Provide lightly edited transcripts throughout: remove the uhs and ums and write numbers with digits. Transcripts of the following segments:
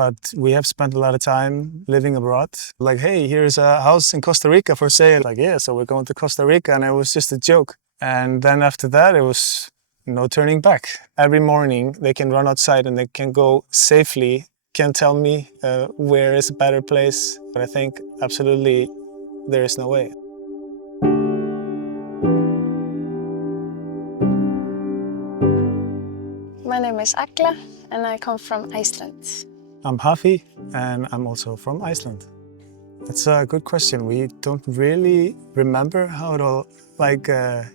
but we have spent a lot of time living abroad. Like, hey, here's a house in Costa Rica for sale. Like, yeah, so we're going to Costa Rica, and it was just a joke. And then after that, it was no turning back. Every morning they can run outside and they can go safely. Can't tell me where is a better place, but I think absolutely there is no way. My name is Akla and I come from Iceland. I'm Hafi and I'm also from Iceland. It's a good question. We don't really remember how it all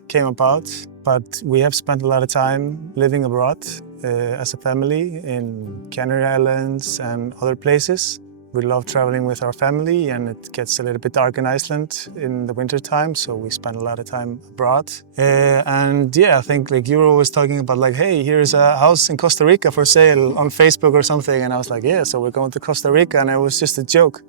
came about, but we have spent a lot of time living abroad as a family in Canary Islands and other places. We love traveling with our family, and it gets a little bit dark in Iceland in the winter time, so we spend a lot of time abroad. And yeah, I think like you were always talking about like, hey, here's a house in Costa Rica for sale on Facebook or something, and I was like, yeah, so we're going to Costa Rica, and it was just a joke.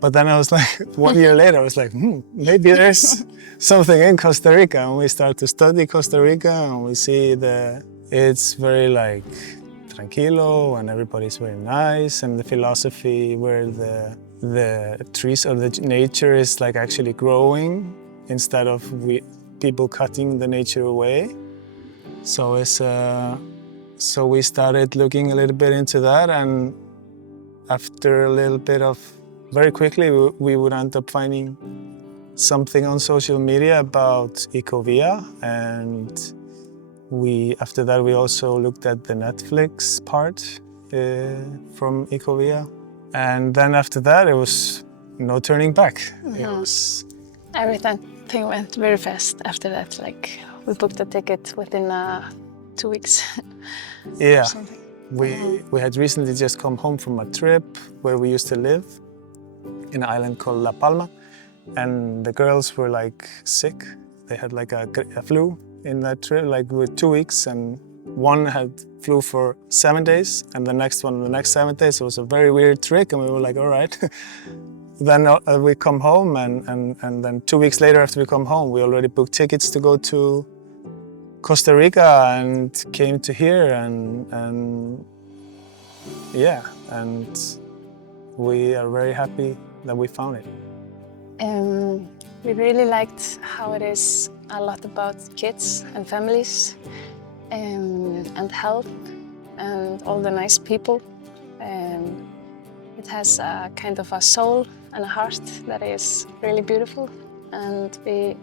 But then I was like, 1 year later, I was like, maybe there's something in Costa Rica, and we start to study Costa Rica, and we see it's very like tranquilo, and everybody's very nice, and the philosophy where the trees or the nature is like actually growing instead of people cutting the nature away. So so we started looking a little bit into that, and after a little bit of very quickly we would end up finding something on social media about Ecovilla, and after that, we also looked at the Netflix part from Ecovilla. And then after that, it was no turning back. Mm-hmm. Everything went very fast after that. Like, we booked a ticket within 2 weeks. Yeah. We had recently just come home from a trip where we used to live in an island called La Palma. And the girls were like sick. They had like a flu in that trip, like with 2 weeks, and one had flu for 7 days, and the next 7 days. It was a very weird trick, and we were like, all right. Then we come home, and then 2 weeks later after we come home, we already booked tickets to go to Costa Rica and came to here, and yeah, and we are very happy that we found it. We really liked how it is a lot about kids and families and health and all the nice people. It has a kind of a soul and a heart that is really beautiful, and we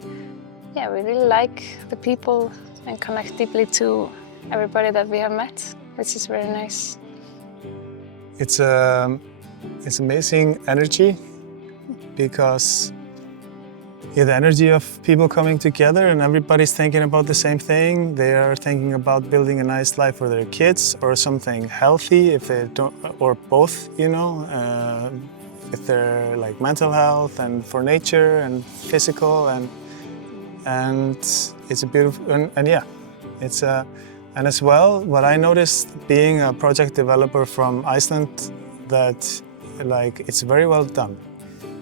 really like the people and connect deeply to everybody that we have met, which is very nice. It's amazing energy, because the energy of people coming together and everybody's thinking about the same thing. They are thinking about building a nice life for their kids or something healthy, if they don't, or both, if they're like mental health and for nature and physical, and it's a beautiful, and yeah, and as well, what I noticed being a project developer from Iceland, that like it's very well done.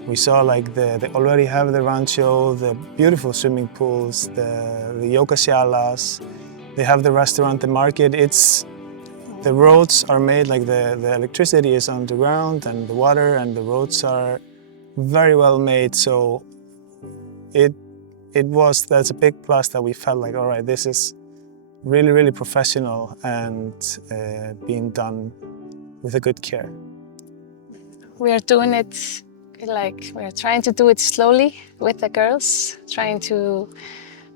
We saw like they already have the rancho, the beautiful swimming pools, the yoga shalas. They have the restaurant, the market. The roads are made, like the electricity is underground, and the water and the roads are very well made. So that's a big plus, that we felt like, all right, this is really, really professional and being done with a good care. We are doing it we're trying to do it slowly with the girls, trying to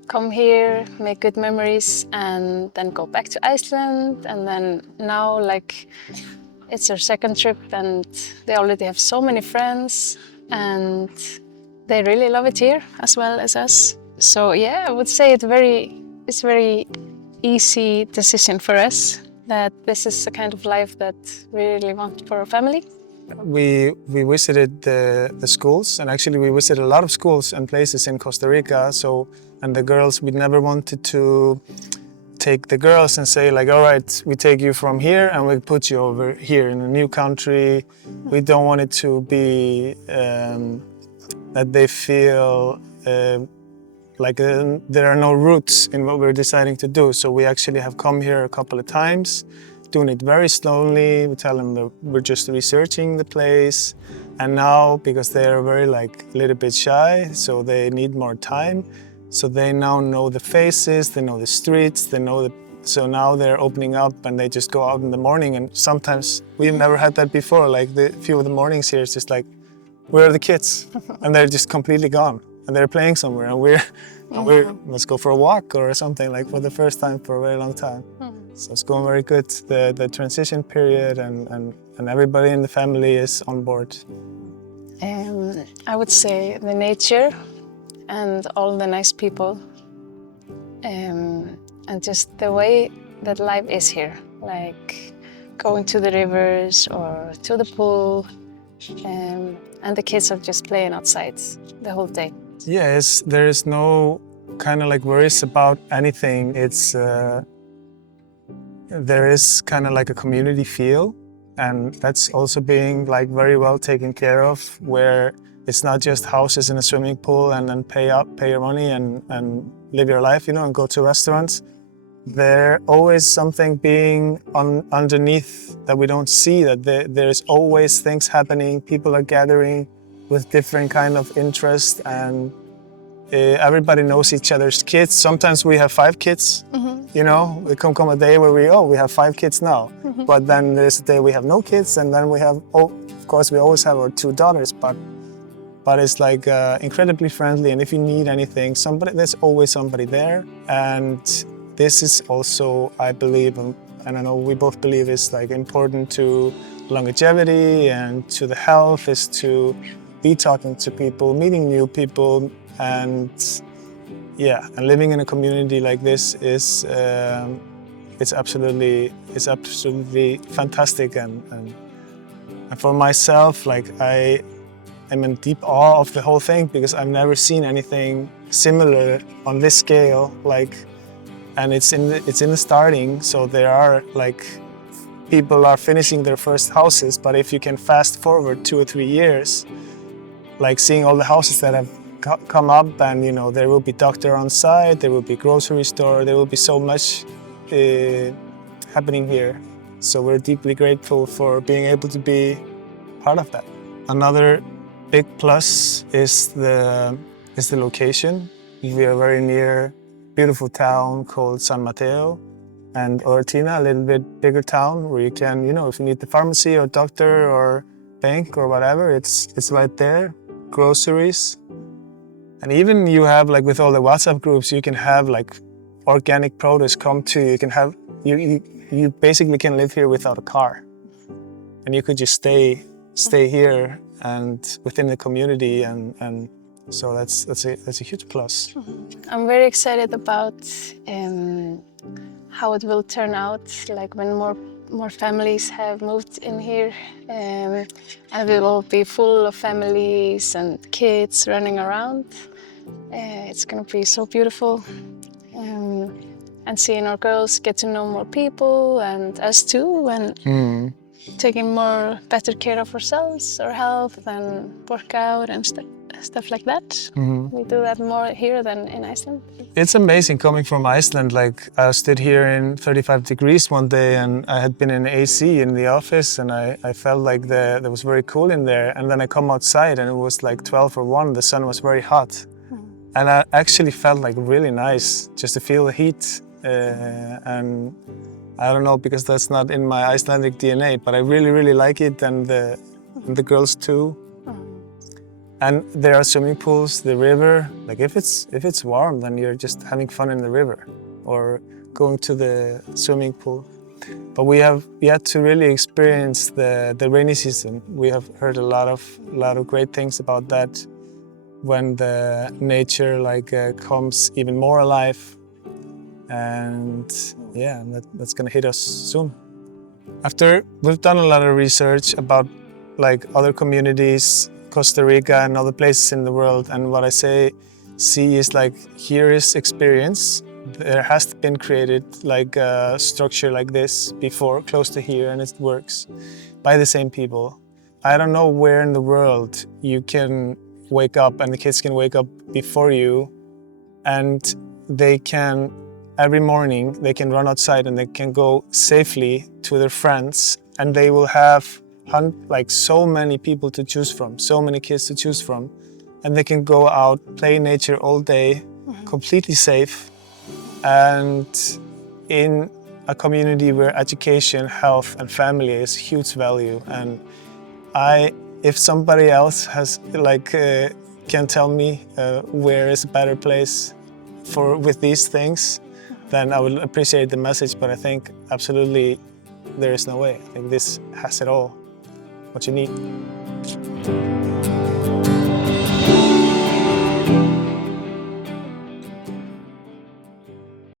come here, make good memories, and then go back to Iceland. And then now, it's their second trip, and they already have so many friends, and they really love it here as well as us. So yeah, I would say it's very easy decision for us, that this is the kind of life that we really want for our family. We visited the schools, and actually we visited a lot of schools and places in Costa Rica. And the girls, we never wanted to take the girls and say like, all right, we take you from here and we put you over here in a new country. We don't want it to be that they feel there are no roots in what we're deciding to do. So we actually have come here a couple of times doing it very slowly. We tell them that we're just researching the place. And now, because they're very like a little bit shy, so they need more time. So they now know the faces, they know the streets, they know the. So now they're opening up and they just go out in the morning. And sometimes we've never had that before. Like the few of the mornings here, it's just like, where are the kids? And they're just completely gone. And they're playing somewhere. And we're let's go for a walk or something, like for the first time for a very long time. So it's going very good. The transition period and everybody in the family is on board. I would say the nature and all the nice people. And just the way that life is here, like going to the rivers or to the pool, and the kids are just playing outside the whole day. Yes, there is no kind of like worries about anything. It's there is kind of like a community feel, and that's also being like very well taken care of, where it's not just houses in a swimming pool and then pay your money and live your life, you know, and go to restaurants. There's always something being underneath that we don't see, that there's always things happening. People are gathering with different kind of interest, and everybody knows each other's kids. Sometimes we have 5 kids, you know, it can come a day where we have 5 kids now. But then there's a day we have no kids, and then we have, of course we always have our 2 daughters, but it's like incredibly friendly, and if you need anything, there's always somebody there. And this is also, I believe, and I know we both believe, is like important to longevity and to the health, is to be talking to people, meeting new people, and yeah, and living in a community like this is it's absolutely fantastic. And for myself, like I'm in deep awe of the whole thing, because I've never seen anything similar on this scale. Like, and it's in the starting, so there are like people are finishing their first houses. But if you can fast forward 2 or 3 years, like seeing all the houses that have come up, and you know, there will be doctor on site, there will be grocery store, there will be so much happening here. So we're deeply grateful for being able to be part of that. Another big plus is the location. We are very near a beautiful town called San Mateo, and Ortina, a little bit bigger town where you can, you know, if you need the pharmacy or doctor or bank or whatever, it's right there. Groceries. And even you have, like with all the WhatsApp groups, you can have like organic produce come to you. You can have, you basically can live here without a car. And you could just stay here and within the community, and so that's a huge plus. I'm very excited about how it will turn out, like when more families have moved in here, and it will be full of families and kids running around. It's gonna be so beautiful, and seeing our girls get to know more people, and us too, and taking better care of ourselves, our health, and work out and stuff like that. We do that more here than in Iceland. It's amazing coming from Iceland. Like, I stood here in 35 degrees one day, and I had been in AC in the office, and I felt like it was very cool in there. And then I come outside and it was like 12 or 1, the sun was very hot. And I actually felt like really nice just to feel the heat. And I don't know, because that's not in my Icelandic DNA, but I really, really like it, and the girls too. And there are swimming pools, the river. Like if it's warm, then you're just having fun in the river or going to the swimming pool. But we have yet to really experience the rainy season. We have heard a lot of great things about that, when the nature comes even more alive. And yeah, that's gonna hit us soon. After we've done a lot of research about like other communities, Costa Rica and other places in the world, and what I see is like, here is experience. There has been created like a structure like this before, close to here, and it works by the same people. I don't know where in the world you can wake up and the kids can wake up before you, and they can every morning they can run outside and they can go safely to their friends, and they will have like so many people to choose from, so many kids to choose from, and they can go out, play in nature all day, completely safe, and in a community where education, health, and family is huge value. And if somebody else has can tell me where is a better place with these things, then I would appreciate the message. But I think absolutely there is no way. I think this has it all, what you need.